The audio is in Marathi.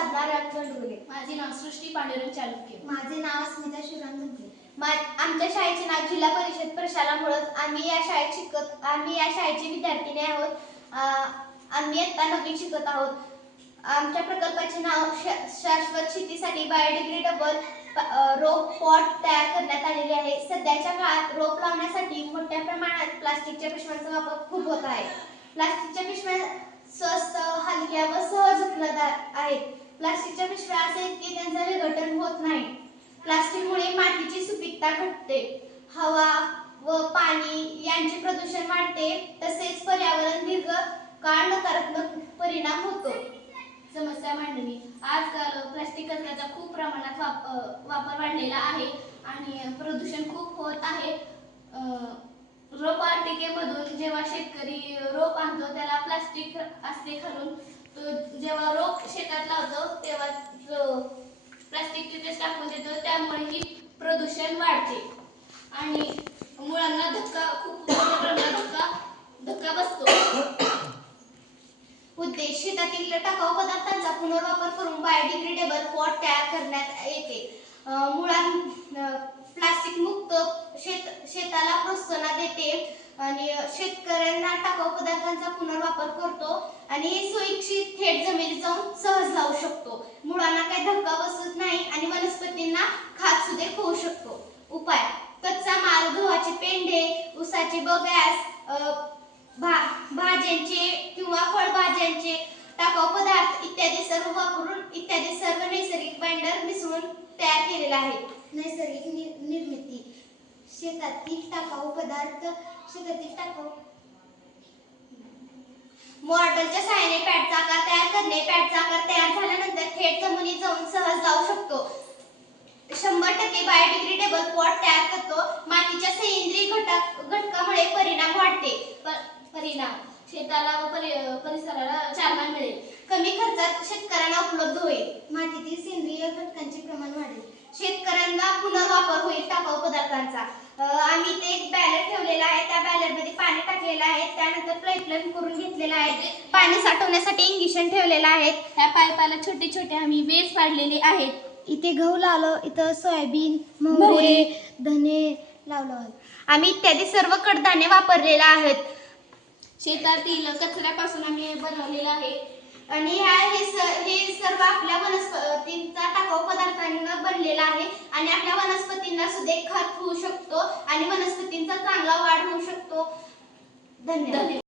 साधना रामचंद्रगुले. माझे नाव सृष्टी पांडुरंग चालुक्य. माझे नाव स्मिता शिवराम धुंदले. आमच्या शाळेचे नाव जिल्हा परिषद प्रशाला मुळज. आम्ही या शाळेचे विद्यार्थिनी आहोत. आम्ही इयत्ता 9वी शिकत आहोत. आमच्या प्रकल्पाचे नाव शाश्वत शेतीसाठी बायोडिग्रेडेबल रोप पॉट तयार करण्यात आलेले आहे. सध्याच्या काळात रोप लावण्यासाठी मोठ्या प्रमाणात प्लास्टिकच्या पिशव्यांचा वापर खूप होत आहे. प्लास्टिकच्या पिशव्या स्वस्त, हलक्या व सहज उपलब्ध आहेत. प्लास्टिकच्या पिशव्या असे की त्यांचा विघटन होत नाही. प्लास्टिकमुळे मातीची सुपीकता घटते, हवा व पाणी यांचे प्रदूषण वाढते, तसेच पर्यावरण दीर्घकाळ नकारात्मक परिणाम होतो. समस्या मांडणी. आजकाल प्लास्टिक कचऱ्याचा खूप प्रमाणात वापर वाढलेला आहे आणि प्रदूषण खूप होत आहे. रोपवाटिकेमधून जेव्हा शेतकरी रोप आणतो त्याला प्लास्टिक असते घालून, तो जेव्हा रोप शेतात लावतो तेव्हा प्लास्टिक तिथेच टाकून देतो. त्यामुळे ही प्रदूषण वाढते आणि मुळांना खूप मोठ्या प्रमाणात धक्का बसतो. उद्देश शेतातील टाकाऊ पदार्थांचा पुनर्वापर करून बायोडिग्रेडेबल पॉट तयार करण्यात येते. प्लास्टिक मुक्त शेताला प्रोत्साहन देते आणि शेतकऱ्यांना टाकाऊ पदार्थांचा पुनर्वापर करतो आणि हे सुरक्षित थेट जमिनीत जाऊन सहज लावू शकतो. मुळांना काही धक्का बसत नाही आणि वनस्पतींना खाद सुदेख होऊ शकतो. उपाय: कच्चा माल, गव्हाचे पेंढे, ऊसाचे बगॅस, भाज्यांचे किंवा फळभाज्यांचे टाकाऊ पदार्थ इत्यादी सर्व नैसर्गिक बाइंडर मिसळून तयार केलेला आहे. नैसर्गिक निर्मिती: शेतातील टाकाऊ मॉर्टरच्या सहाय्याने पॅडचा आकार तयार करणे. पॅडचा आकार तयार झाल्यानंतर थेट जमिनीत जाऊन सहज लावू शकतो. 100% बायोडिग्रेडेबल पॉट तयार करतो. मातीच्या सेंद्रिय घटकामुळे परिणाम वाढते. परिणाम: शेताला व परिसराला चालना मिळेल. कमी खर्चात शेतकऱ्यांना उपलब्ध होईल. मातीतील सेंद्रिय घटकांचे प्रमाण वाढेल. शेतकऱ्यांना पुनर्वापर होईल टाकाऊ पदार्थांचा. आम्ही इथे एक बॅलर ठेवलेला आहे. त्या बॅलरमध्ये पाणी टाकलेलं आहे. त्यानंतर पाईपलाईन करून घेतलेला आहे. पाणी साठवण्यासाठी इंजेक्शन ठेवलेलं आहे. ह्या पाईपाला छोटे छोटे आम्ही वेज पाडलेले आहेत. इथे गहू लावलं, इथं सोयाबीन, मोहरी, धने लावलं आहे. आम्ही इत्यादी सर्व कडधान्य वापरलेले आहेत. शेतातील कचऱ्यापासून आम्ही बनवलेलं आहे आणि हे सर्व आपल्या वनस्पतींचा टाकाऊ पदार्थांना बनलेला आहे आणि आपल्या वनस्पतींना सुदेख खत होऊ शकतो आणि वनस्पतींचा चांगला वाढ होऊ शकतो. धन्यवाद.